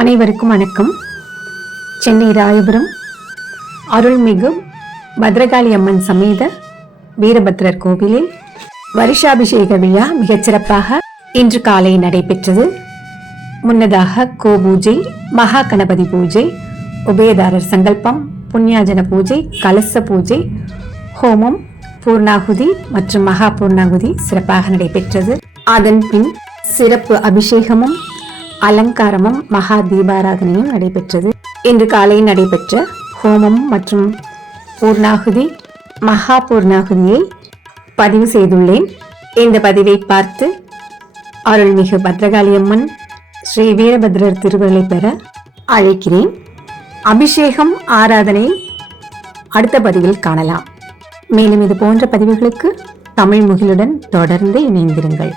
அனைவருக்கும் வணக்கம். சென்னை ராயபுரம் அருள்மிகு பத்ரகாளி அம்மன் சமேத வீரபத்ரர் கோவிலில் வருஷாபிஷேக விழா மிகச்சிறப்பாக இன்று காலை நடைபெற்றது. முன்னதாக கோபூஜை, மகா கணபதி பூஜை, உபயதாரர் சங்கல்பம், புண்ணியாஜன பூஜை, கலச பூஜை, ஹோமம், பூர்ணாகுதி மற்றும் மகா பூர்ணாகுதி சிறப்பாக நடைபெற்றது. அதன் பின் சிறப்பு அபிஷேகமும் அலங்காரமும் மகா தீபாராதனையும் நடைபெற்றது. இன்று காலை நடைபெற்ற ஹோமம் மற்றும் பூர்ணாகுதி, மகா பூர்ணாகுதியை பதிவு செய்துள்ளேன். இந்த பதிவை பார்த்து அருள்மிகு பத்ரகாளி அம்மன் ஸ்ரீ வீரபத்ரர் திருவருளை பெற அழைக்கிறேன். அபிஷேகம் ஆராதனை அடுத்த பதிவில் காணலாம். மேலும் இது போன்ற பதிவுகளுக்கு தமிழ் முகிலுடன் தொடர்ந்து இணைந்திருங்கள்.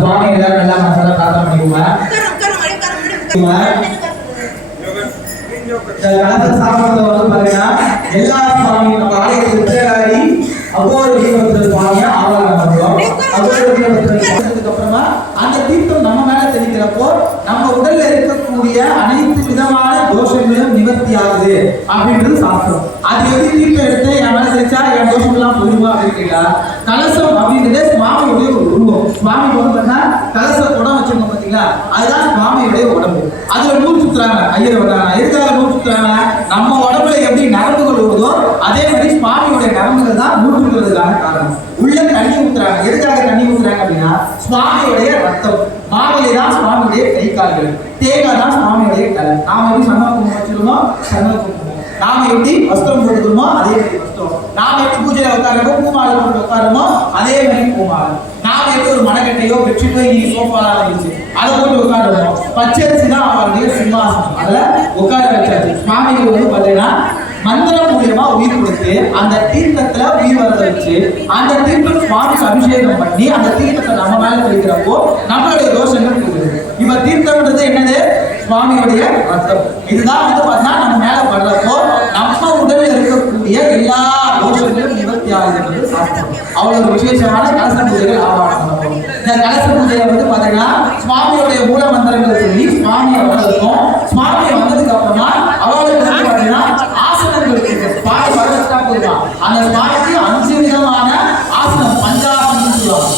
சுவாமி எல்லாரும் நல்லா மனசார பிரார்த்தனை பண்ணிக்குமா. சாப்பிடுறது வந்து பாத்தீங்கன்னா எல்லா சுவாமியும் நம்ம ஆலயத்தில் விஜயகாரி அகோர வீரபத்ர சுவாமியா ஆராதனை பண்றோம். அகோர வீரபத்ரத்துக்கு அப்புறமா அந்த தீர்த்தம் நம்ம மேல தெளிக்கிறப்போ நம்ம உடல்ல இருக்கக்கூடிய அனைத்து விதமான தோஷங்களும் நிவர்த்தி ஆகுது அப்படின்றது சாஸ்திரம். அது எப்படி தீர்த்தம் எடுத்து என் மேல தெளிச்சா என் தோஷம் எல்லாம் போயிருமா அப்படின்னா, கலசம் அப்படின்றது சுவாமியுடைய ஒரு உருவம். சுவாமி வந்து கலச குடம் வச்சிருக்கோம் பாத்தீங்களா, அதுதான் சுவாமியுடைய உடம்பு. அதுல நூல் சுத்துறாங்க, ஐயர் வர்றாங்க. எதுக்காக நூல் சுத்துறாங்க? நம்ம உடம்புல எப்படி நரம்புகள் ஓடுதோ அதே மாதிரி சுவாமியுடைய நரம்புகள் தான் நூல் சுத்துறதுக்கான காரணம். உள்ள தண்ணி ஊத்துறாங்க. எதுக்காக தண்ணி ஊத்துறாங்க அப்படின்னா, சுவாமியுடைய ரத்தம். மாவலி தான் சுவாமியுடைய கை கால்கள், தேங்காய் தான் சுவாமியுடைய தலை. நாம எப்படி சன்னகுமம் வச்சிருக்கோம், சன்னகுமம். நாம எப்படி வஸ்திரம் போட்டுக்கிறோமோ அதே மாதிரி வஸ்திரம். நாம எப்படி பூஜையில உட்காரமோ, பூமாலை போட்டு உட்காரமோ அதே மாதிரி பூமாலை. நாம எப்படி ஒரு மனக்கட்டையோ பெட்ஷீட்டோ இன்னைக்கு சோஃபாலாம் இருந்துச்சு அதை போட்டு உட்காருவோம். பச்சரிசி தான் அவருடைய சிம்மாசனம், அதுல உட்கார வச்சாச்சு. சுவாமிகள் வந்து பாத்தீங்கன்னா மந்திரம் மூலியமா உயிர் கொடுத்து அந்த தீர்த்தத்துல உயிர் வரத வச்சு அந்த தீர்த்தம் சுவாமிக்கு அபிஷேகம் பண்ணி அந்த தீர்த்தத்தை நம்ம மேல தெளிக்கிறப்போ நம்மளுடைய தோஷங்கள் போகுது. இப்ப தீர்த்தம்ன்றது என்னது? சுவாமியுடைய ரத்தம். இதுதான் வந்து பாத்தீங்கன்னா நம்ம மேல படுறப்போ நம்ம உடல்ல இருக்கக்கூடிய எல்லா தோஷங்களும் நிவர்த்தி ஆகுதுன்றது சாஸ்திரம். அவ்வளவு விசேஷமான கலச பூஜைகள் ஆவாரம் பண்ணப்போம். இந்த கலச பூஜையை வந்து பாத்தீங்கன்னா சுவாமியுடைய மூல மந்திரங்களை சொல்லி சுவாமியை வரதுக்கும், சுவாமியை வந்ததுக்கு அப்புறமா அவளுக்கு வந்து பாத்தீங்கன்னா ஆசனங்கள் இருக்கு. சுவாமி வரதுக்கா போயிடுவான். அந்த சுவாமிக்கு 5 விதமான ஆசனம், பஞ்சாசனம் சொல்லுவாங்க.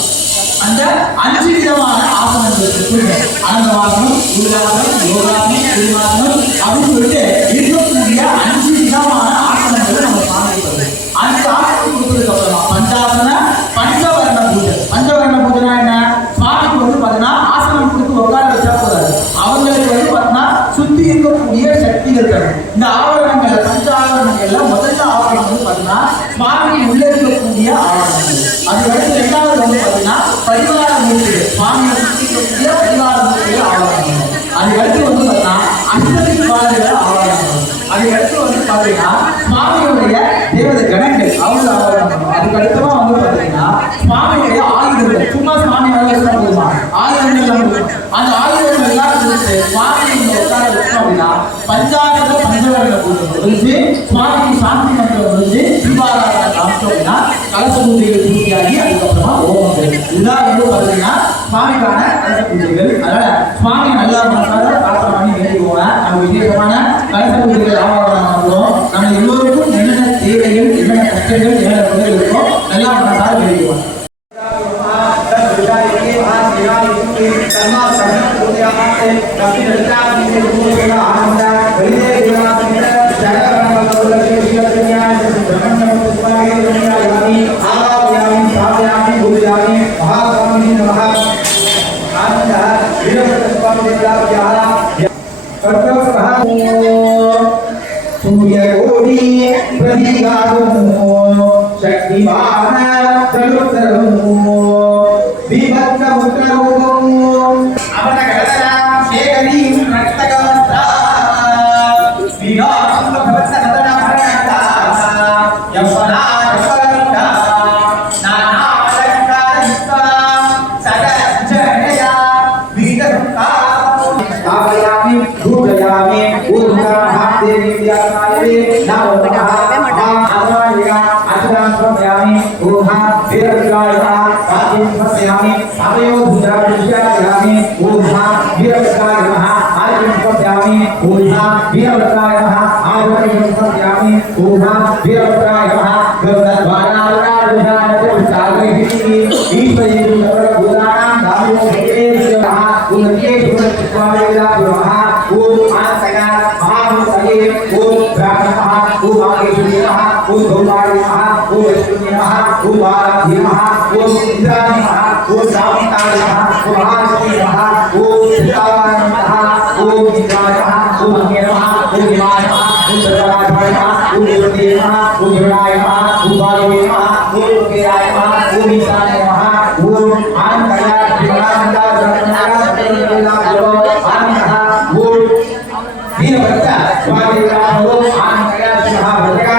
அந்த 5 விதமான ஆசனங்கள் இருக்கு. அனந்தவாசனம், உருவாசனம், யோகாசனம், திருவாசனம் அப்படின்னு சொல்லிட்டு இருக்கக்கூடிய 5 விதமான ஆசனங்களை நம்ம சுவாமி வருது. அந்த ஆசனம் கொடுத்ததுக்கு அப்புறமா பஞ்சாசன பஞ்சவர்ண பூஜை. பஞ்சவர்ண பூஜைனா என்ன? சுவாமிக்கு வந்து பாத்தீங்கன்னா ஆசனம் கொடுத்து உட்கார வச்சா போதாது, அவங்களுக்கு வந்து பாத்தீங்கன்னா சுத்தி இருக்கக்கூடிய சக்திகள் தரும். இந்த ஆவரணங்கள்ல, பஞ்ச ஆவரணங்கள்ல முதல்ல ஆவரணம் வந்து பாத்தீங்கன்னா சுவாமி சுவாமி உள்ள இருக்கக்கூடிய ஆவரணங்கள். அதுக்கடுத்து இரண்டாவது வந்து பார்த்தீங்கன்னா பரிவார மூர்த்திகள், சுவாமியை சுற்றிக்கக்கூடிய பரிவார மூர்த்திகள் ஆவரணங்கள். அதுக்கடுத்து வந்து பார்த்தீங்கன்னா அஷ்டதிக்பாலர்கள் ஆவரணங்கள். அதுக்கடுத்து வந்து பார்த்தீங்கன்னா சுவாமியுடைய தேவத கணங்கள் அவங்க ஆவரணம். அதுக்கடுத்தமா வந்து பார்த்தீங்கன்னா சுவாமியுடைய ஆயுதங்கள். சும்மா சுவாமி நல்லா சொல்ல போதுமா, ஆயுதங்கள் அந்த ஆயுதங்கள் எல்லாம் கொடுத்து சுவாமியை உட்கார வச்சோம் அப்படின்னா பஞ்சாயத்து பஞ்சவர்களை கூட்டம் முடிஞ்சு சுவாமிக்கு சாந்தி மந்திரம் முடிஞ்சு தீபாராதனை காமிச்சோம் அப்படின்னா கலச பூஜைகள் பூர்த்தியாகி அதுக்கப்புறமா ஓமங்கள். இதுதான் வந்து பார்த்தீங்கன்னா சுவாமிக்கான கலச பூஜைகள். அதனால சுவாமி நல்லா மனசார பிரார்த்தனை பண்ணி வேண்டிக்குவோங்க. நம்ம விசேஷமான கலச பூஜைகள் ஆவாரம் பண்ணுறோம். நம்ம எல்லோருக்கும் என்னென்ன தேவைகள், என்னென்ன கஷ்டங்கள், என்னென்ன குறைகள் இருக்கோ நல்லா மனசார வேண்டிக்குவோம். वीरभद्राय नमः। ओम वीरभद्राय नमः। ओम वीरलोकेश्वराय नमः। ओम वीराय नमः। वीरभद्राय नमः। वीरभद्राय नमः। वीरनाराय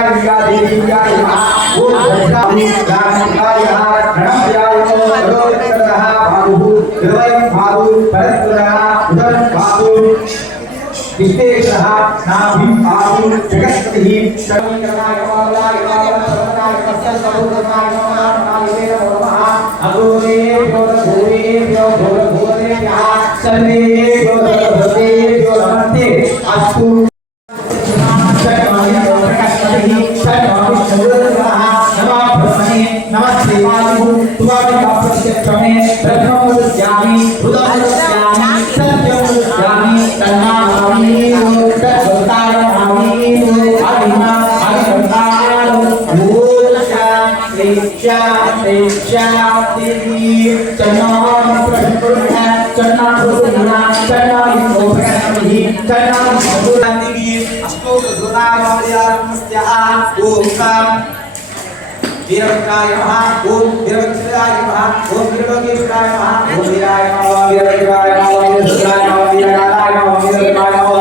नमः। वीरभद्राय नमः। वीरभद्राय नमः। वीरभद्राय नमः। वीराय नमः। वीरनाराय नमः। वीरेश्वराय नमः।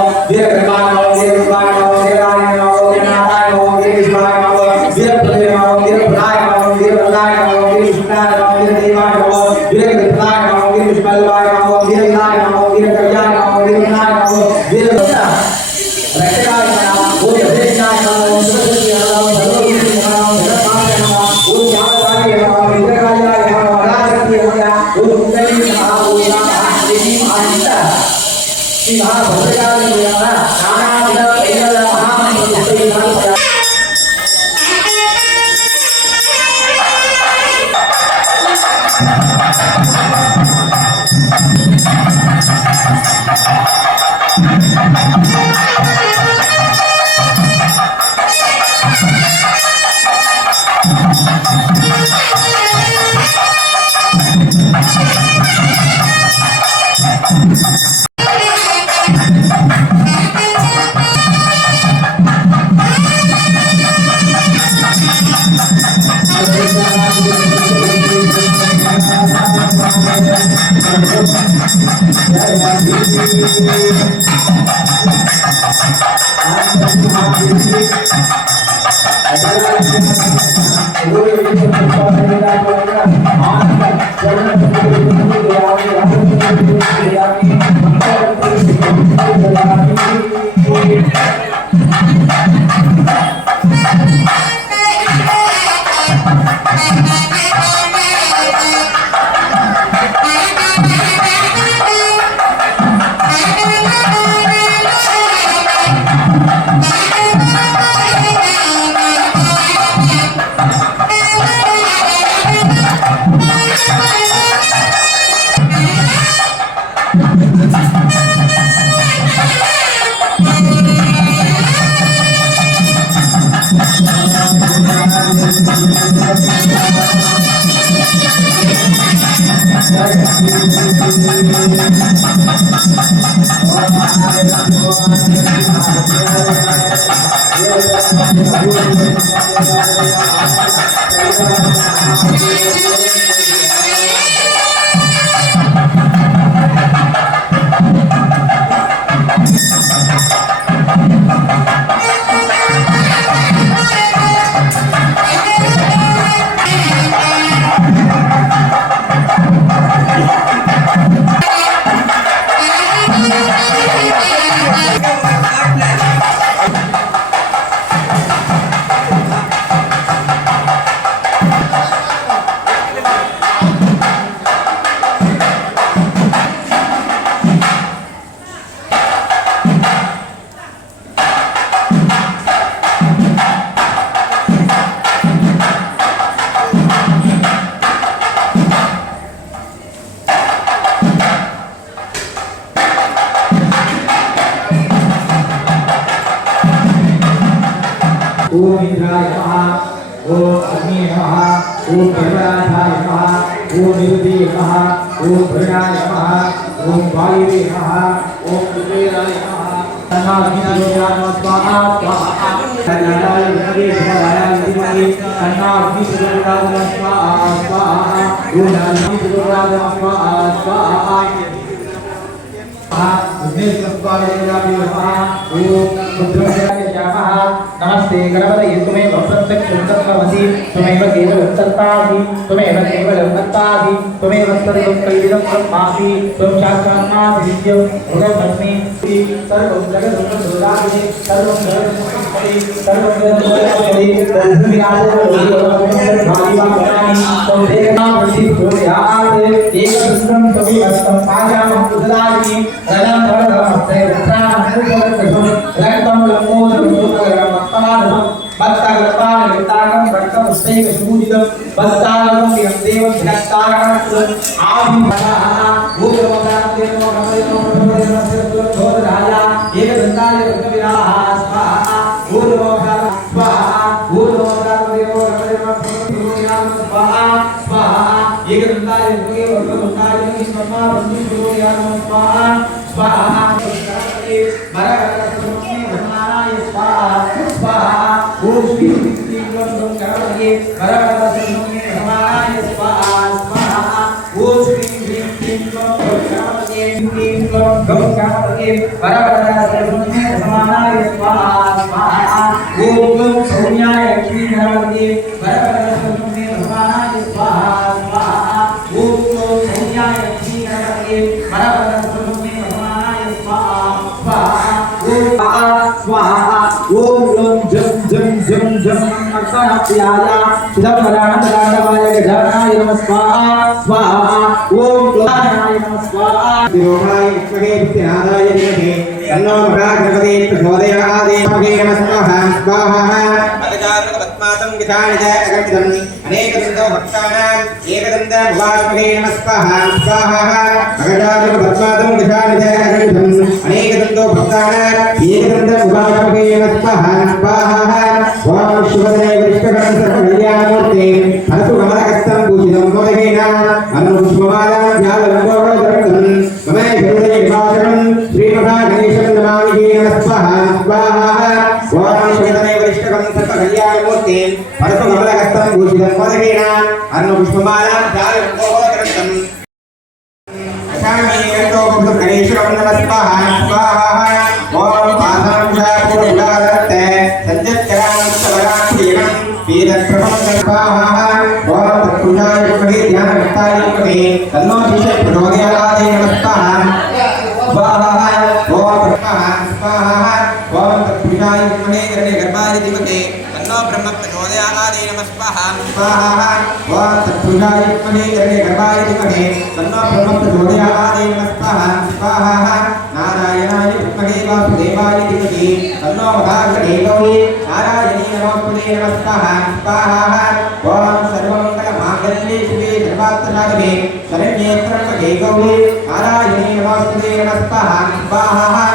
वीरभद्राय नमः। वीरभद्राय नमः। वीरभद्राय नमः। वीरकृष्णाय नमः। वीरदेवाय नमः। वीरकृष्णाय नमः। वीरविष्णुवाय नमः। वीरविनाय नमः। वीरकल्याय नमः। वीरविनाय नमः। वीरभद्रा रक्षकाय नमः। ओम जगन्नाथ नमः। ओम सरस्वती नमः। ओम भगवती नमः। ओम धनपाय नमः। ओम ज्ञानदाय नमः। ओम विद्यालयाय नमः। राजकीय नमः। ओम कुंडली नमः। ओम नमः देवी ओम इंद्राय नमः ओम अग्नि नमः ओम पर्वताय नमः ओम निरुति नमः ओम भृणाय नमः ओम वायुवे नमः ओम कुबेराय नमः तन्नाग्निदेवाय नमः स्वाहा स्वाहा तन्नाय विद्महे विद्महे तन्नाग्निदेवाय नमः स्वाहा स्वाहा ओम अग्निदेवाय नमः स्वाहा स्वाहा नमस्ते गणपतये त्वमेव प्रत्यक्षं त्वमेव केवलं कर्तासि त्वमेव केवलं कर्तासि त्वमेव सर्वं कैलिदं ब्रह्मासि त्वं साक्षात् मासि नित्यं भगवन्मस्मि सर्वं जगदं सर्वदासि सर्वं जगदं सर्वं जगदं गणेश नेत्रं नमस्कार स्वाहा ओम पादं जापूर्वादत्ते संजत्करां सवराक्षीणं वीरप्रभं स्वाहा ओम तत्पुरुषाय विद्महे ध्यानकर्ताय विद्महे तन्नो ईशः प्रचोदयात् नमस्कार स्वाहा ओम ब्रह्मा स्वाहा ओम तत्पुरुषाय विद्महे हिरण्यगर्भाय धीमहि तन्नो ब्रह्म प्रचोदयात् नमस्कार स्वाहा ओम तत्पुरुषाय विद्महे हिरण्यगर्भाय धीमहि तन्नो ब्रह्म प्रचोदयात् नमस्कार स्वाहा नारायणाय विद्महे वासुदेवाय धीमहि तन्नो मदाग्रहे गौरी नारायणी नमोस्तुते नमस्कार स्वाहा ओम सर्वमंगलमांगल्ये शिवे सर्वार्थसाधके शरण्ये त्र्यंबके गौरी नारायणी नमोस्तुते नमस्कार स्वाहा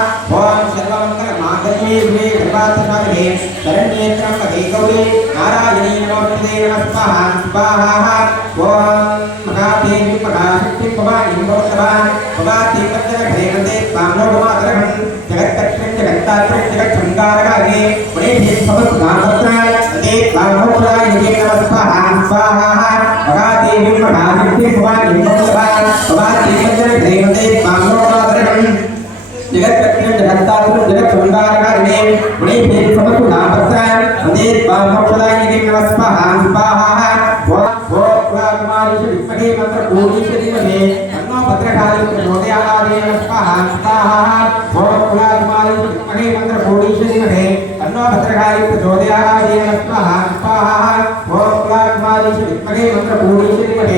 ओम सर्वमंगलमांगल्ये शिवे सर्वार्थसाधके शरण्ये त्र्यंबके गौरी नारायणी नमोस्तुते नमस्कार स्वाहा ओम महादेवी महाशक्ति भवानी भवतवान् भवाति कच्चनघरे वन्दे त्वां जगत्तक्षं जगत्तात्रं जगत्संकारकारिणे पुणेभि समस्तनामत्राय वन्दे त्वां नमोपुराय नमस्कार स्वाहा महादेवी महाशक्ति भवानी भवतवान् भवाति कच्चनघरे वन्दे त्वां जगत्तक्षं जगत्तात्रं जगत्संकारकारिणे पुणेभि समस्तनामत्राय वन्दे त्वां नमोपुराय नमस्कार स्वाहा विद्महे मंत्र पूर्णीश्वरीमहे तन्नो भद्रकाली प्रचोदयात् स्वाहा स्वाहा ओम कुलाकुमारी विद्महे मंत्र पूर्णीश्वरीमहे तन्नो भद्रकाली प्रचोदयात् स्वाहा स्वाहा ओम कुलाकुमारी विद्महे मंत्र पूर्णीश्वरीमहे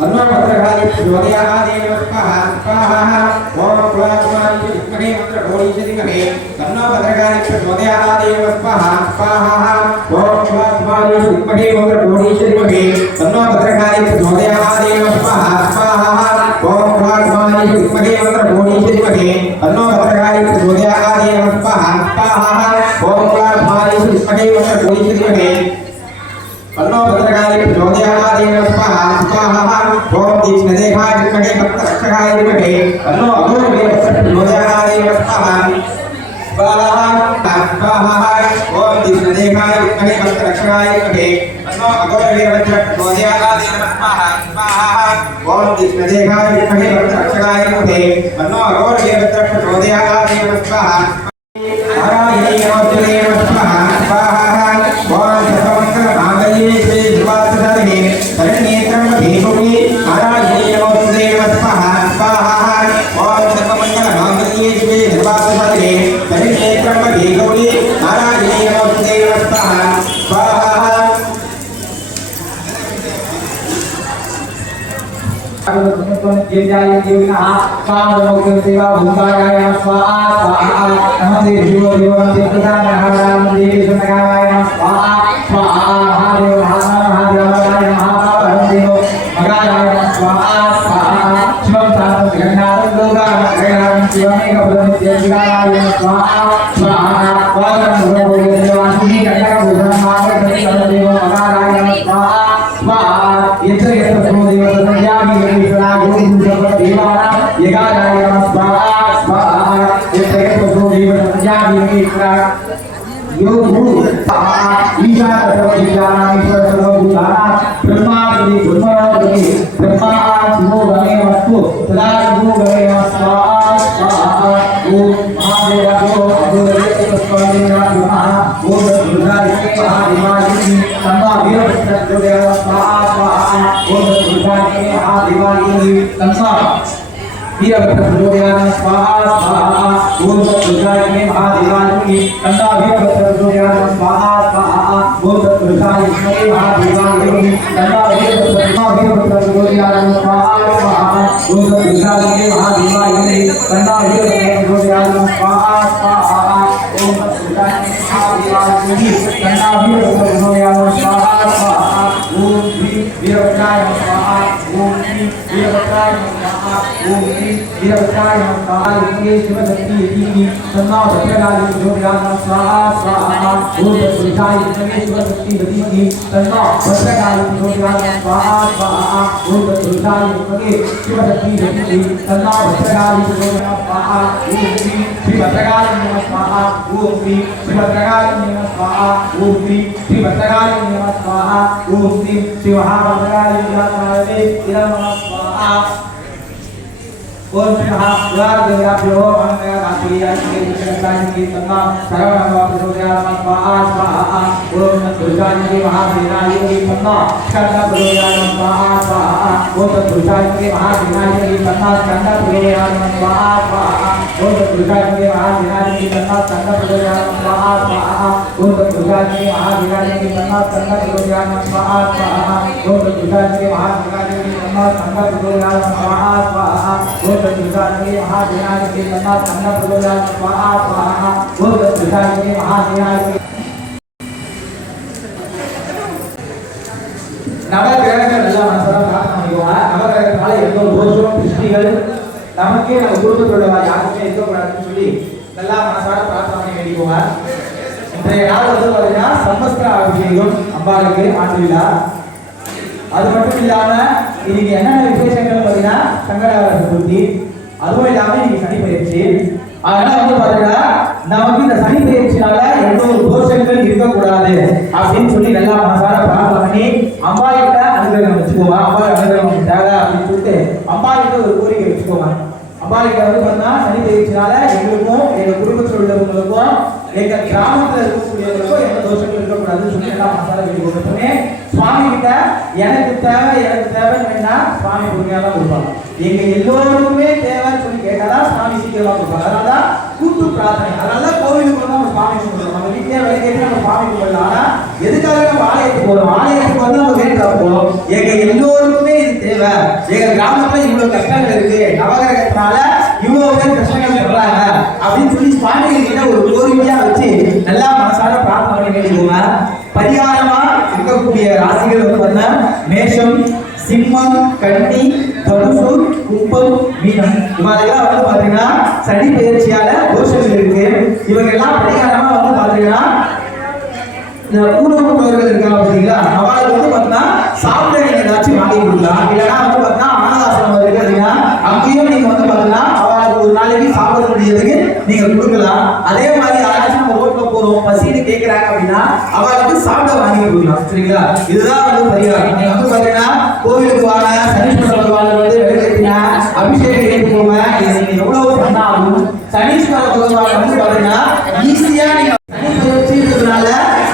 तन्नो भद्रकाली प्रचोदयात् स्वाहा स्वाहा ओम कुलाकुमारी विद्महे मंत्र पूर्णीश्वरीमहे तन्नो भद्रकाली प्रचोदयात् स्वाहा स्वाहा ओम कुलाकुमारी विद्महे मंत्र पूर्णीश्वरीमहे तन्नो भद्रकाली प्रचोदयात् स्वाहा स्वाहा ओम कुलाकुमारी विद्महे मंत्र पूर्णीश्वरीमहे तन्नो भद्रकाली प्रचोदयात् स्वाहा स्वाहा ओम कुलाकुमारी विद्महे मंत्र पूर्णीश्वरीमहे तन्नो भद्रकाली प्रचोदयात् स्वाहा स्वाहा ओम दीक्षिणदेहाय विद्महे भक्तरक्षकाय धीमहि तन्नो अघोरवीरस्य प्रचोदयात् स्वाहा स्वाहा स्वाहा ओम दीक्षिणदेहाय विद्महे भक्तरक्षकाय धीमहि तन्नो अघोरवीरस्य प्रचोदयात् स्वाहा स्वाहा ओम दीक्षिणदेहाय विद्महे भक्तरक्षकाय धीमहि तन्नो अघोरवीरस्य प्रचोदयात् स्वाहा नारायणी नमोस्तुते स्वाहा स्वाहा ओम सर्वमंगलमांगल्ये शिवे सर्वार्थसाधके शरण्ये त्र्यंबके गौरी नारायणी नमोस्तुते स्वाहा स्वाहा ओम सर्वमंगलमांगल्ये शिवे सर्वार्थसाधके शरण्ये त्र्यंबके गौरी नारायणी नमोस्तुते स्वाहा स्वाहा जय देविना कामोक्ति सेवा भूताय स्वाहा स्वाहा नमस्ते जीवो देवन्ते प्रदानहाराम देवी सुनगाय स्वाहा स्वाहा महादेव महादेवाय महादेव मगाय स्वाहा स्वाहा शिवं साधं गंगाधं दुर्गाधं शिवमेक प्रदनित्यजिगाय स्वाहा स्वाहा वादं गुरुदेव देवासुनि गंगाभूषणं मार्गदर्शनं देव मगाय स्वाहा स्वाहा यत्र यत्र गुरुदेव संज्ञामि देवाना यगाय स्वाहा स्वाहा यत्र यत्र गुरुदेव संज्ञामि यो गुरु स्वाहा ईशा सर्वविद्यानामीश्वर सर्वभूतानां ब्रह्मादि ब्रह्मादि ब्रह्मा शिवो गणे वस्तु सदा शिवो गणे स्वाहा स्वाहा ओम महादेवायो अघोरवीरस्वामी नमः ओम दुर्गाय महादेवाय तन्नो वीरभद्रदेव स्वाहा स्वाहा ओम दुर्गाय महादेवाय तन्नो वीरभद्रदेव स्वाहा स्वाहा ओम दुर्गाय महादेवाय तन्नो वीरभद्रदेव स्वाहा स्वाहा ओम दुर्गाय महादेवाय तन्नो वीरभद्रदेव स्वाहा स्वाहा ओम दुर्गाय महादेवाय तन्नो वीरभद्रदेव स्वाहा स्वाहा ओम दुर्गाय महादेवाय तन्नो वीरभद्रदेव स्वाहा स्वाहा ओम वीरभद्राय स्वाहा ओम वीरभद्राय स्वाहा ओम वीरभद्राय स्वाहा ये शिवशक्ति यति तन्नो भद्रकाली प्रचोदयात् स्वाहा स्वाहा ओम दुर्गाय शिवशक्ति यति तन्नो भद्रकाली प्रचोदयात् स्वाहा स्वाहा ओम दुर्गाय शिवशक्ति यति तन्नो भद्रकाली प्रचोदयात् स्वाहा ओम श्री भद्रकाली नमः स्वाहा ओम श्री भद्रकाली नमः स्वाहा ओम श्री भद्रकाली नमः स्वाहा ओम श्री महाभद्रकाली नमः स्वाहा ओम नमः शिवाय मंगल कांतिया की तन्ना सर्वनाम प्रचोदयात् स्वाहा स्वाहा ओम दुर्गाय महावीराय तन्ना स्कंद प्रचोदयात् स्वाहा स्वाहा ओम दुर्गाय महावीराय तन्ना स्कंद प्रचोदयात् स्वाहा स्वाहा ओम दुर्गाय महावीराय तन्ना स्कंद प्रचोदयात् स्वाहा स्वाहा ओम दुर्गाय महावीराय तन्ना स्कंद प्रचोदयात् स्वाहा स्वाहा ओम दुर्गाय महावीराय तन्ना स्कंद प्रचोदयात् स्वाहा स्वाहा ओम दुर्गाय महावीराय तन्ना स्कंद प्रचोदयात् स्वाहा स्वाहा ओम दुर्गाय महावीराय நவகிரகங்கள் எல்லாம் மனசார பிரார்த்தனை பண்ணிக்கோங்க. நவகிரகத்தால எந்த ஒரு தோஷம் திருஷ்டிகள் நமக்கே நம்ம குடும்பத்தோட யாருக்குமே இருக்கக்கூடாதுன்னு சொல்லி நல்லா மனசார பிரார்த்தனை பண்ணி வேண்டிக்கோங்க. இன்றைய நாள் வந்து பார்த்தீங்கன்னா சம்பஸ்திர அபிஷேகம் அம்பாளுக்கு ஆண்டு விழா. அது மட்டும் இல்லாம இன்னைக்கு என்னென்ன விசேஷங்கள் பார்த்தீங்கன்னா சங்கடஹர சதுர்த்தி, அதுவும் இல்லாம இன்னைக்கு சனி பயிற்சி. அதனால வந்து பாத்தீங்கன்னா நமக்கு இந்த சனி பயிற்சினால எந்த ஒரு தோஷங்கள் இருக்கக்கூடாது அப்படின்னு சொல்லி நல்லா மனசார பிரார்த்தனை பண்ணி அம்பாளிட்ட அனுகிரகம் வச்சுக்கோங்க. அம்பாள் அனுகிரகம் தேவை அப்படின்னு சொல்லிட்டு அம்பாளிட்ட ஒரு கோரிக்கை வச்சுக்கோங்க. அம்பாளிட்ட வந்து பார்த்தீங்கன்னா சனி பயிற்சினால எங்களுக்கும் எங்க குடும்பத்தில் உள்ளவங்களுக்கும் எங்க கிராமத்தில் இருக்கக்கூடியவங்களுக்கும் எந்த தோஷங்கள் இருக்கக்கூடாதுன்னு சொல்லி எல்லாம் மனசார வேண்டிக்கோங்க. சுவாமி கிட்ட எனக்கு தேவைன்னு வேணா சுவாமி பொறுமையா தான் கொடுப்பாங்க. எங்க எல்லோருக்குமே தேவைன்னு சொல்லி கேட்டாதான் சுவாமி சீக்கிரமா கொடுப்பாங்க. அதனாலதான் கூட்டு பிரார்த்தனை. அதனால கோவிலுக்கு வந்து நம்ம சுவாமி கும்பிடுறோம். நம்ம வீட்டிலே வேலை கேட்டு நம்ம சுவாமி கும்பிடலாம். ஆனா எதுக்காக நம்ம ஆலயத்துக்கு போறோம்? ஆலயத்துக்கு வந்து நம்ம வேண்டுதா போறோம். எங்க எல்லோருக்குமே இது தேவை. எங்க கிராமத்துல இவ்வளவு கஷ்டங்கள் இருக்கு, நவகிரகத்தினால இவ்வளவு பேர் கஷ்டங்கள் சொல்றாங்க அப்படின்னு சொல்லி சுவாமி கிட்ட ஒரு கோரிக்கையா வச்சு நல்லா மனசார பிரார்த்தனை பண்ணி வேண்டிக்கோங்க. பரிகாரமா இருக்கக்கூடிய ராசிகள் வந்து பார்த்தா மேஷம், சிம்மம், கன்னி, தனுசு, கும்பம், மீனம். இவங்கெல்லாம் வந்து பாத்தீங்கன்னா சனி பயிற்சியால தோஷங்கள் இருக்கு. இவங்க எல்லாம் பரிகாரமா வந்து பாத்தீங்கன்னா இந்த ஊனமுற்றவர்கள் இருக்காங்க பாத்தீங்களா, அவளுக்கு வந்து பாத்தீங்கன்னா சாப்பிட நீங்க ஏதாச்சும் வாங்கி கொடுக்கலாம். இல்லைன்னா வந்து பாத்தீங்கன்னா அனாதாசிரமம் இருக்கு அப்படின்னா அங்கேயும் நீங்க வந்து பாத்தீங்கன்னா அவளுக்கு ஒரு நாளைக்கு சாப்பிட முடியறதுக்கு நீங்க கொடுக்கலாம். அதே மாதிரி யாராச்சும் நம்ம ரோட்ல போறோம் பசின்னு கேட்கறாங்க அப்படின்னா அவளுக்கு சாப்பிட வாங்கி கொடுக்கலாம். சரிங்களா? இதுதான் வந்து பரிகாரம். நீங்க வந்து பாத்தீங்கன்னா கோவிலுக்கு வாங்க, சனீஸ்வர பகவானுக்கு வந்து விளக்கேற்றினா அபிஷேகம் கேட்டு போங்க. இதை நீங்க எவ்வளவு பண்ணாலும் சனீஸ்வர பகவான் வந்து பாத்தீங்கன்னா ஈஸியா நீங்க சனி பயிற்சின்றதுனால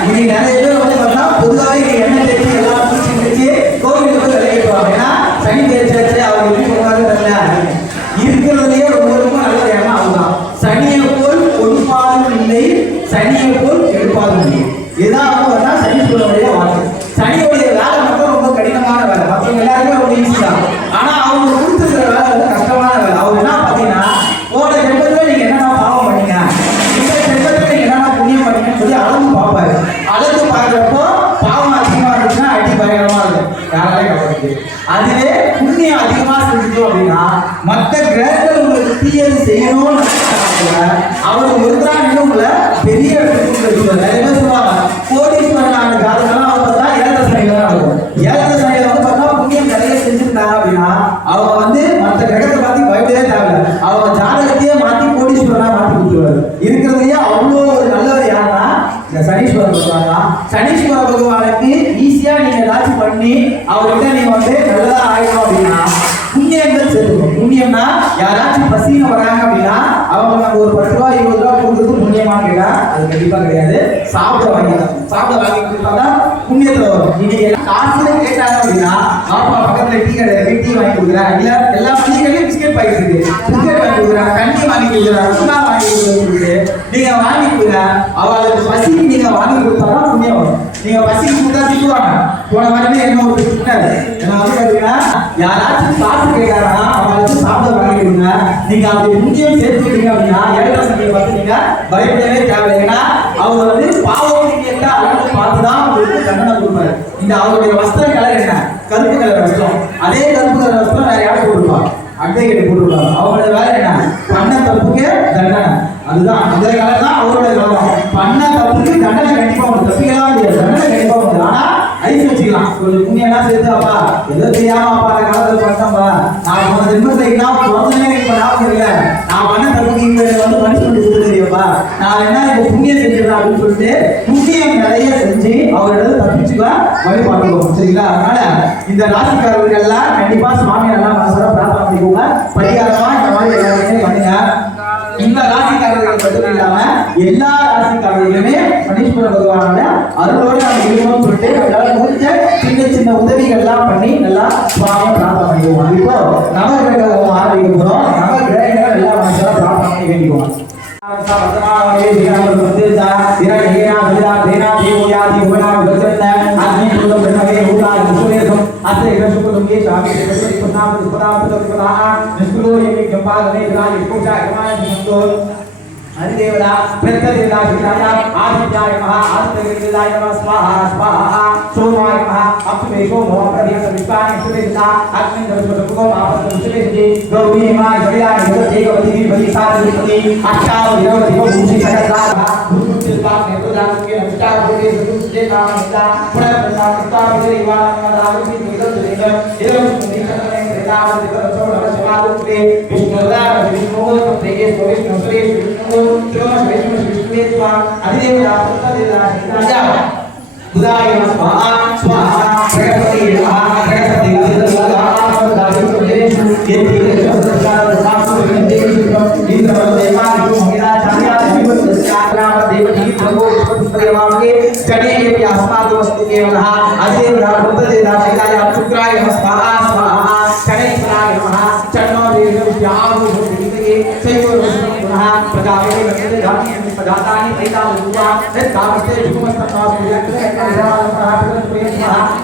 இன்னைக்கு நிறைய பேர் வந்து பார்த்தா பொதுவாகவே நீங்க எண்ணெய் தேய்ச்சி எல்லாம் பிடிச்சி கோவிலுக்கு வந்து விளக்கேற்றுவாங்க. ஏன்னா சனி பயிற்சி அவங்க எப்படி போவாங்க தெரியல. இருக்கிறதுலயே ரொம்ப நல்ல எண்ணம் அதுதான். சனியை போல் கொடுப்பாலும் இல்லை, சனியை போல் எடுப்பாலும் இல்லை. இதுதான் வந்து பார்த்தா சனீஸ்வரனுடைய வாக்கு. சனியுடைய வேலை மட்டும் ரொம்ப கடினமான வேலை. மற்றவங்க எல்லாருமே ரொம்ப ஈஸி தான். ஆனா அவங்க கொடுத்துருக்கிற வேலை வந்து கஷ்டமான வேலை. அவங்க என்ன பார்த்தீங்கன்னா போன ஜென்மத்துல நீங்க என்னென்ன பாவம் பண்ணீங்க, இந்த ஜென்மத்துல நீங்க என்னென்ன புண்ணியம் பண்ணீங்கன்னு சொல்லி அளந்து பார்ப்பாரு. அளந்து பார்க்குறப்போ பாவம் அதிகமா இருந்துச்சுன்னா அடி பயங்கரமா இருக்கும், யாராலே கவனிக்கு. அதுவே புண்ணியம் அதிகமா செஞ்சுட்டோம் அப்படின்னா மற்ற கிரகங்கள் உங்களுக்கு தீயது செய்யணும்னு அவர் ஒருத்தராக உங்களை பெரிய இடத்துக்கு நிறைய பேர் சொல்லுவாங்க கோடீஸ்வரனான ஜாதகம் அவங்க பார்த்தா ஏழரை சனியில தான் இருக்கும். ஏழரை சனியில வந்து பார்த்தா புண்ணியம் நிறைய செஞ்சுருந்தாங்க அப்படின்னா அவங்க வந்து மற்ற கிரகத்தை பார்த்து பயப்படவே தேவையில்லை. அவங்க ஜாதகத்தையே மாற்றி கோடீஸ்வரனா மாற்றி கொடுத்துருவாரு. இருக்கிறதையே அவ்வளோ ஒரு நல்லவர் யாருன்னா இந்த சனீஸ்வர பகவான் தான். சனீஸ்வர பகவானுக்கு ஈஸியா நீங்க ஏதாச்சும் பண்ணி அவர்கிட்ட நீங்க வந்து நல்லதா ஆயிடும் அப்படின்னா புண்ணியங்கள் சேர்த்துக்கணும். புண்ணியம்னா யாராச்சும் பசின்னு வராங்க அப்படின்னா அவங்க நம்ம ஒரு 10 ரூபா 20 ரூபா கொடுக்குறது புண்ணியமான்னு கேட்டா அது கண்டிப்பா கிடையாது. சாப்பிட வாங்கி கொடுத்தாதான் புண்ணியத்துல வரும். இன்னைக்கு காசுல கேட்டாங்க அப்படின்னா பாப்பா பக்கத்துல டீ கடை இருக்கு, டீ வாங்கி கொடுக்குறேன். இல்ல எல்லா டீ கடையும் பிஸ்கெட் பாக்கெட் இருக்கு, பிஸ்கெட் வாங்கி கொடுக்குறேன், தண்ணி வாங்கி கொடுக்குறேன், ரசனா வாங்கி கொடுக்குறது நீங்க வாங்கி கொடுங்க. அவளுக்கு பசிக்கு நீங்க வாங்கி கொடுத்தாதான் புண்ணியம் வரும். நீங்க பசிக்கு கொடுத்தா திட்டுவாங்க. போன வாரமே என்ன ஒரு திட்டினாரு. என்ன வந்து பாத்தீங்கன்னா யாராச்சும் சாப்பிட்டு கேட்டாங்கன்னா அவளுக்கு சாப்பிட வாங்கி கொடுங்க. நீங்க அப்படி புண்ணியம் சேர்த்துக்கிட்டீங்க அப்படின்னா ஏழரை சனியை பார்த்து நீங்க பயப்படவே தேவையில்லை. ஏன்னா அவங்க வந்து பாவம் கேட்டா அளவு பார்த்துதான் அவங்களுக்கு தண்டனை கொடுப்பாரு. இந்த அவருடைய வஸ்திர கலர் என்ன? கருப்பு கலர் வஸ்திரம். அதே கருப்பு கலர் வஸ்திரம் வேற யாரும் போட்டுருப்பாங்க, அட்வொகேட் போட்டுருப்பாங்க. அவங்களோட வேலை என்ன? பண்ண தப்புக்கு தண்டனை. அதுதான் அந்த கலர் தான் அவரோட கலர். பண்ண தப்புக்கு தண்டனை கண்டிப்பா உண்டு, தப்பிக்கலாம் முடியாது, தண்டனை கண்டிப்பா உண்டு. ஆனா ஐஸ் வச்சுக்கலாம், கொஞ்சம் புண்ணியெல்லாம் சேர்த்து அப்பா ஏதோ தெரியாம அப்பா அந்த காலத்துல பண்ணப்பா நான் போன ஜென்மத்துல இப்ப ஞாபகம் இல்லை, நான் பண்ண தப்புக்கு இங்க வந்து பனிஷ்மெண்ட் கொடுத்து தெரியுப்பா, நான் என்ன இப்ப புண்ணியம் செஞ்சிடறேன் அப்படின்னு சொல்லிட்டு புண்ணியம் நிறைய செஞ்சு அவரோட தப்பிச்சுக்கா வழிபாட்டுவோம். சரிங்களா? அதனால இந்த ராசிக்காரர்கள் எல்லாம் கண்டிப்பா சுவாமி எல்லாம் மனசார பிரார்த்தனை பண்ணிக்கோங்க. பரிகாரமா இந்த மாதிரி எல்லாருமே பண்ணுங்க. இந்த ராசிக்காரர்கள் மட்டும் இல்லாம எல்லா ராசிக்காரர்களுமே மணீஸ்வர பகவானோட அருளோடு நம்ம இருக்கணும்னு சொல்லிட்டு எல்லாரும் முடிஞ்ச சின்ன சின்ன உதவிகள்லாம் பண்ணி நல்லா சுவாமியை பிரார்த்தனை பண்ணிக்குவோம். இப்போ நவகிரக ஹோமம் ஆரம்பிக்க போறோம். நவகிரகங்கள் எல்லா மனுஷரும் பிரார்த்தனை பண்ணி வேண்டிக்குவோம். हरिदेवता प्रत्यदेवता शिवाय आदित्याय नमः आदित्यदेवताय नमः स्वाहा स्वाहा सोमाय नमः अप्सुमेशो नमः प्रभेश विश्वाय सुरेशा अग्नि दर्शको आपस सुरेशि गौरी माय गौरीयाय देवदेवती बलिसारति अष्टावधिवति भूषि सकलाः भूषिता नेत्रदान के नमस्कार बोले सुजे कामता पुनः प्रसाद विवाह रावति निगम देव एवं सुनिकरणे प्रदान देवतो नमः शिवादुते विष्णुदान विष्णु तेजे विष्णु सुरेश विष्णु त्रिमश विष्णु विष्णुवेत्वा अधिदेवता प्रत्यदेवता राजा बुधाय नमः स्वाहा स्वाहा गणपति नमः गणपति देवता आत्मदायित्वेषु येति संस्कार सासु देवदेव इंद्र देवान महिला चार्या विवत्स्याग्राम देवती प्रभो पुष्पदेवांगे चने के अस्मात् वस्तु केवलः अधिदेवता प्रत्यदेवता शिवाय शुक्राय नमः स्वाहा स्वाहा गणेशाय नमः चन्नो देवत्याहु भूतिके सैव पुनः प्रजापति वन्दे धान्यानि पदार्थानि तैतावुवा तत्कामस्ते जुगमस्तनास् पूजन्ते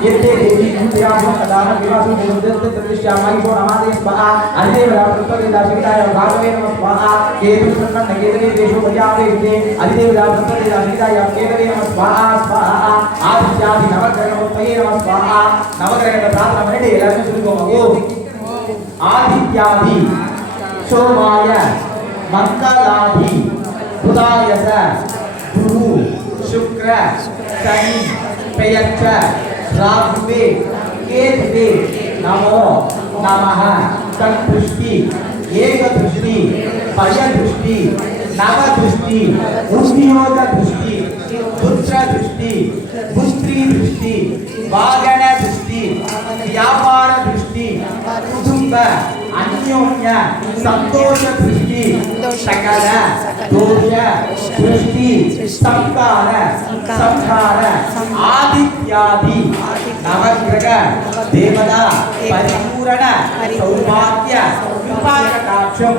यत्ते देवी कुन्त्याः कदानं विवासो देवदत्त तद्विष्यामि को नमादे स्वाहा अधिदेवता प्रत्यदेवता शिवाय भागवे नमः स्वाहा केतु सन्नं नगेतवे देशो भजावेते अधिदेवता प्रत्यदेवता शिवाय केतवे नमः स्वाहा स्वाहा आदित्यादि नवग्रहोत्तये नमः स्वाहा नवग्रह प्रार्थना मनेडे எல்லாரும் சொல்லுங்க आदित्यादि सोमाय मंगलादि बुधायस गुरु शुक्र शनि पेयच्च राहुवे केतुवे नमो नमः तत्दृष्टि एक दृष्टि पय दृष्टि नव दृष्टि उद्योग दृष्टि पुत्र दृष्टि पुत्री दृष्टि वाहन दृष्टि व्यापार दृष्टि कुटुंब अन्योन्य संतोष दृष्टि सकल दोष दृष्टि संकार संहार आदित्यादि नवग्रह देवता परिपूर्ण सौभाग्य कृपाकटाक्षम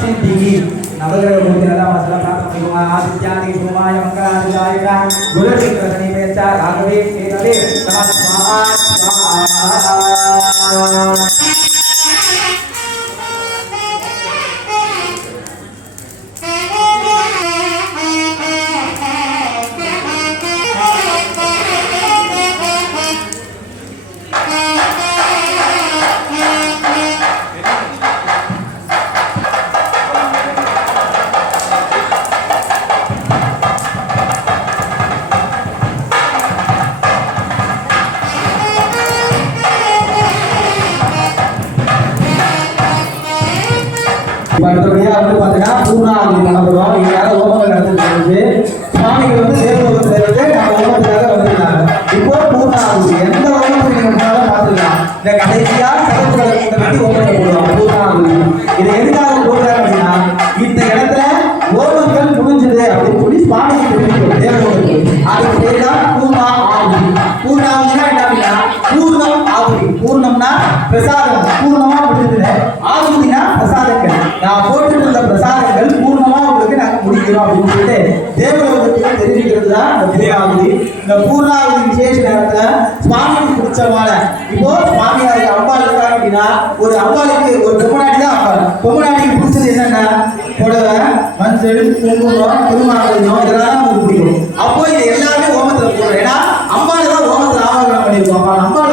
सिद्धि नवग्रह मूर्तिरदा मसला प्राप्त आदित्यादि सोमाय मंगलादिदायक गुरुशुक्र शनिपेच राघवे केतवे नमः स्वाहा स्वाहा அடுத்தபடியா வந்து பாத்தீங்கன்னா பூர்ணாவதி பண்ணப்படுறோம். இங்க யாரும் ஹோமங்கள் நடந்துட்டு சுவாமிகள் வந்து தேவலோகத்துல இருந்து நம்ம ஹோமத்துக்காக வந்திருக்காங்க. இப்போ பூர்ணாவதி எந்த ஹோமத்தை நீங்க பண்ணாலும் பார்த்துக்கலாம். இந்த கடைசியா சிறப்பு கலை கூட்ட வேண்டி ஹோமத்தை போடுவோம் பூர்ணாவதி. இதை எதுக்காக போடுறாங்க அப்படின்னா இந்த இடத்துல ஹோமங்கள் முடிஞ்சது அப்படின்னு சொல்லி சுவாமிக்கு தெரிவிக்கும் தேவலோகத்துக்கு. அதுக்கு பேர் தான் பூர்ணா ஆகுதி. பூர்ணாவதினா என்ன அப்படின்னா பூர்ணம் ஆகுதி. பூர்ணம்னா பிரசாதம் பூர்ணமா முடிஞ்சது. ஆகுதினா பிரசாதங்கள். நான் போட்டு இருந்த பிரசாதங்கள் பூர்ணமா உங்களுக்கு நாங்க முடிக்கிறோம் அப்படின்னு சொல்லிட்டு தேவலோகத்துக்கு தெரிவிக்கிறது தான் இந்த திரையாகுதி. இந்த பூர்ணாகுதி விசேஷ நேரத்துல சுவாமிக்கு பிடிச்ச மாலை. இப்போ சுவாமியாருக்கு அம்பாள் இருக்காங்க அப்படின்னா ஒரு அம்பாளுக்கு ஒரு பொம்மநாடி தான் அம்பாள். பொம்மநாடிக்கு பிடிச்சது என்னன்னா புடவை மஞ்சள் குங்குமம் திருமாவளம் இதெல்லாம் உங்களுக்கு பிடிக்கும். அப்போ இது எல்லாமே ஹோமத்துல போடுறோம். ஏன்னா அம்பாள் தான் ஹோமத்துல ஆவாகனம் பண்ணிருக்கோம். அம்பாள்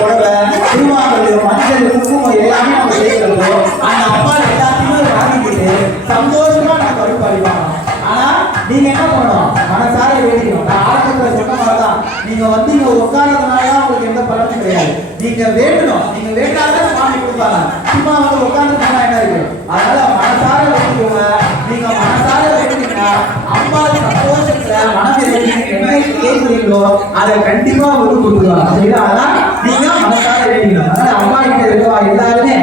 புடவை திருமாவளம் மஞ்சள் குங்குமம் எல்லாமே நம்ம சேர்க்கிறோம். அந்த அம்பாள் எல்லாத்தையுமே வாங்கிக்கிட்டு சந்தோஷமா நாங்க வழிபாடுவோம். ஆனா நீங்க என்ன பண்ணணும் மனசார வேண்டிக்கணும். நான் ஆரம்பத்துல சொன்ன மாதிரிதான் நீங்க வந்து இங்க உட்கார்றதுனால உங்களுக்கு எந்த பலனும் கிடையாது. நீங்க வேண்டணும். நீங்க வேண்டாதான் சுவாமி கொடுப்பாங்க. சும்மா வந்து உட்கார்ந்து போனா என்ன இருக்கு. அதனால மனசார வேண்டிக்கோங்க. நீங்க மனசார வேண்டிங்கன்னா அம்பாள் சந்தோஷத்துல மனதில் என்ன கேட்குறீங்களோ அதை கண்டிப்பா உங்களுக்கு கொடுத்துருவாங்க. சரிங்களா? அதான் நீங்க மனசார வேண்டிக்கணும். அதனால அம்மா கிட்ட இருக்கவா எல்லாருமே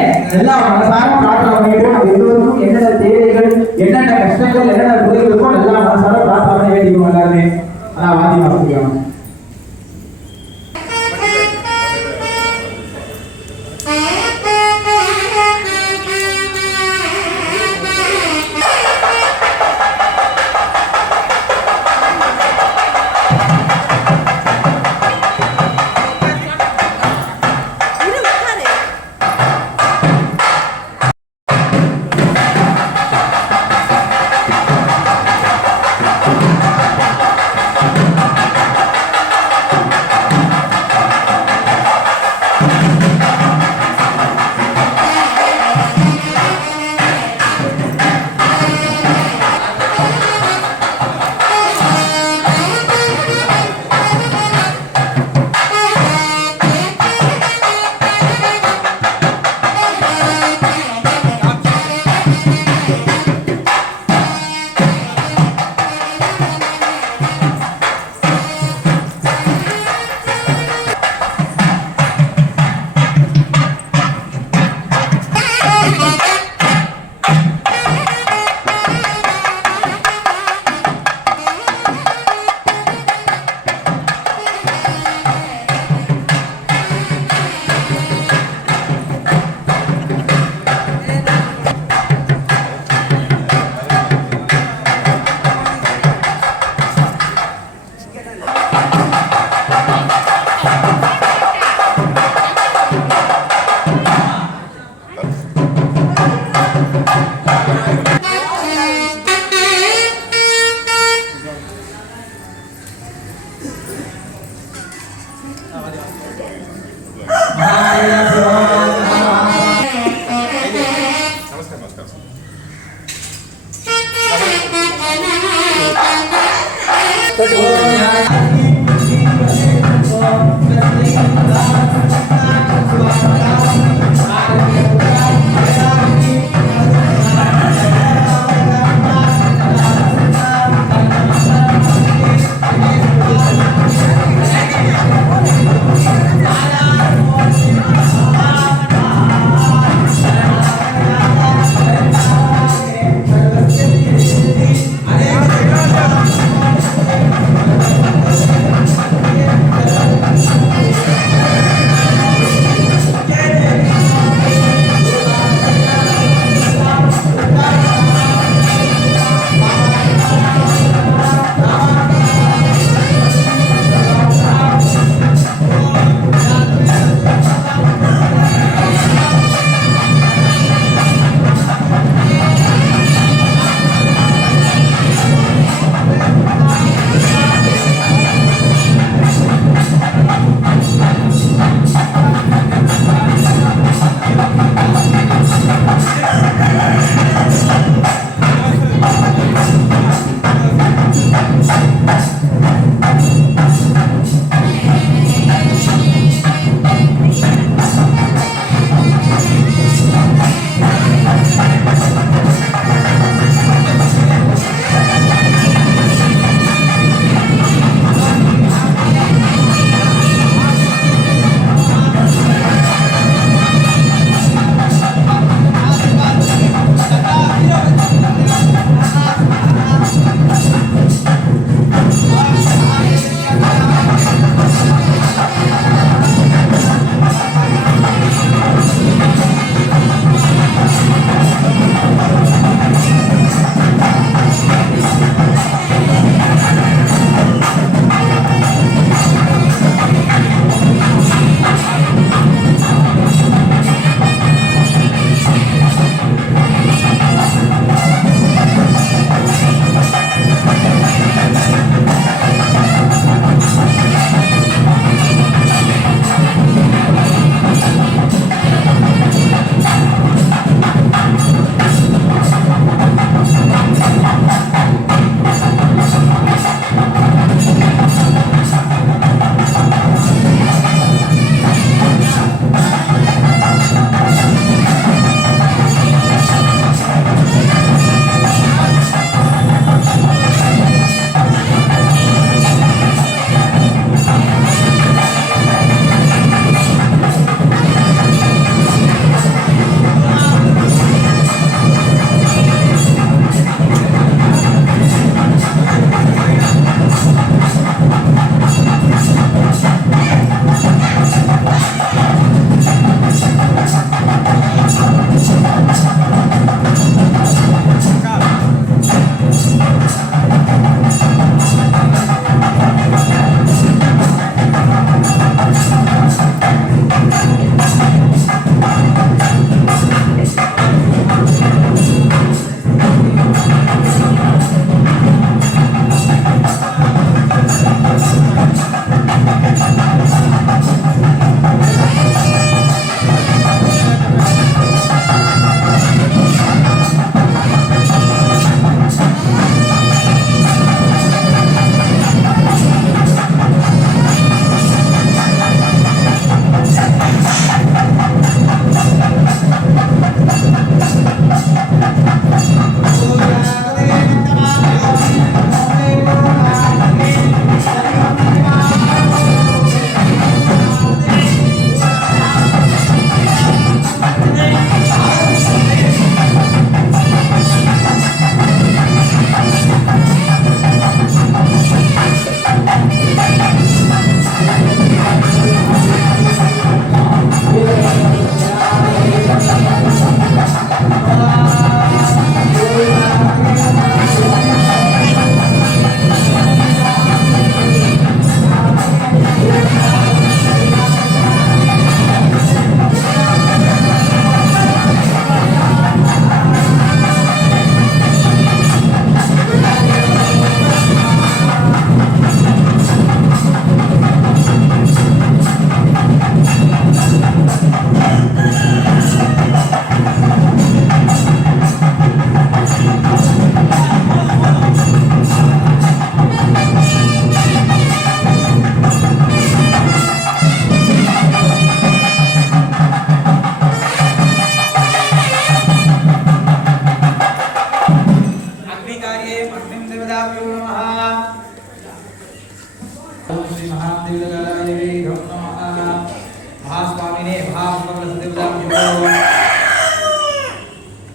Hare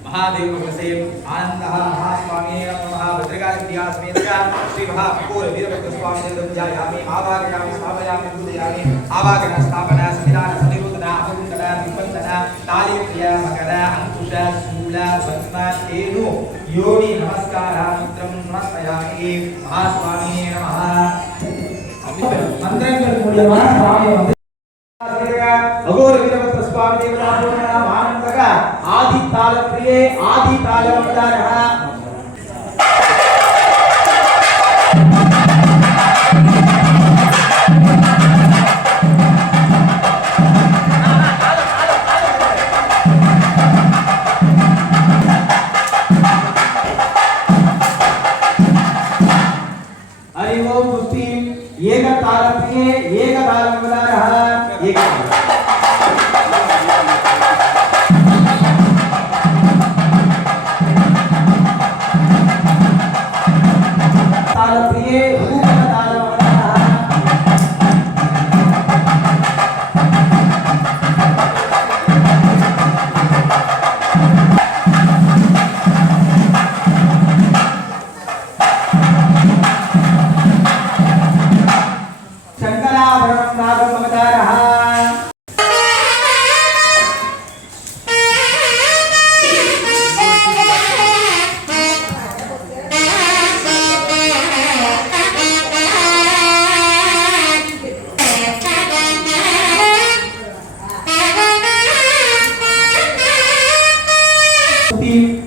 महादेव भगवते आनंदः महास्वामी नमः भद्रकाली समेत श्री महापूर वीरभद्र स्वामी देवं जायामि आवागयामि स्थापयामि पूजयामि आवागन स्थापना संविधान संनिरोधन अवकुंडन निबंधन तालीप्रिय मकर अंकुश शूल पद्म धेनु योनि नमस्कार मित्रं नमस्यामि महास्वामी नमः मंत्रங்கள் மூலமா சுவாமி வந்து अघोर वीरभद्र स्वामी देवता नाम आनंदक आदि ताल प्रिय आदि ताल अवतारः हरि ओम पुष्टि एक ताल प्रिय एक ताल अवतारः एक ताल प्रिय रूप ताल अवतारः शंकराभरणं नागम अवतारः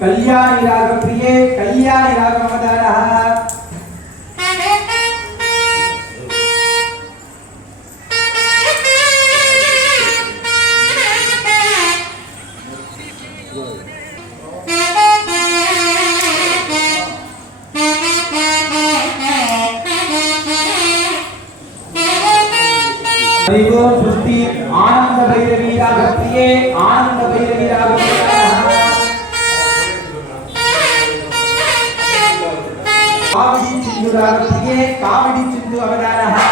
कल्याणी राग प्रिय कल्याणी राग अवतारः हरि ओम पुष्टि आनंद भैरवी राग प्रिय आनंद भैरवी राग अवतारः कावड़ी चिंदु राग प्रिय कावड़ी चिंदु अवतारः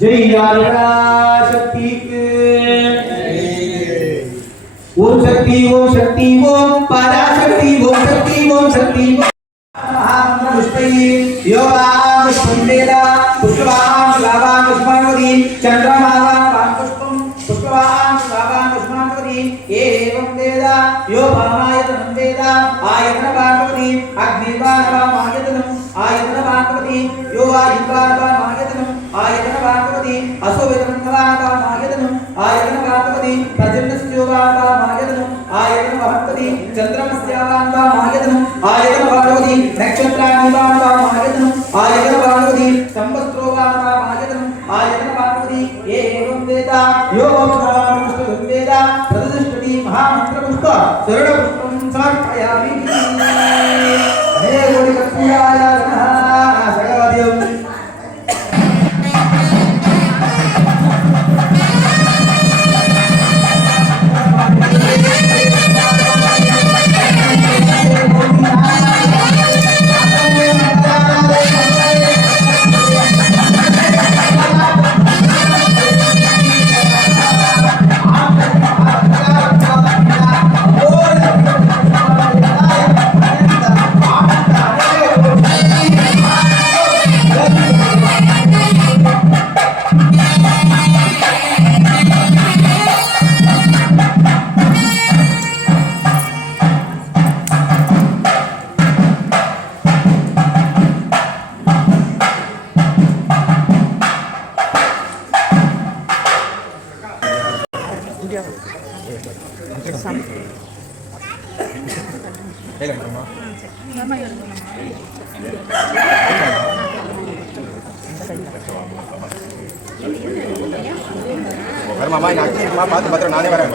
जय शक्ति ओम शक्ति ओम शक्ति ओम पराशक्ति ओम शक्ति ओम शक्ति महामंत्र पुष्पै योगां पुष्पेला पुष्पवां लाभां पुष्पावती चंद्रमावां पुष्पं पुष्पवां लाभां पुष्पावती एवं वेदा यो भामायतनं वेदा आयतन भागवती अग्निवारवां आयतनं आयतन भागवती यो आयुवारवां आयतनं आयतन भानुमति संवत्सरो वामा आयतन आयतन भानुमति एवं वेदा यो पुष्पं वेदा प्रतिष्ठति महामंत्र पुष्प शरण पुष्पं समर्पयामि हे गोडी कर्पूराय नमः सर्वदेव मामा பார்த்து பத்திரம் நானே வரேன்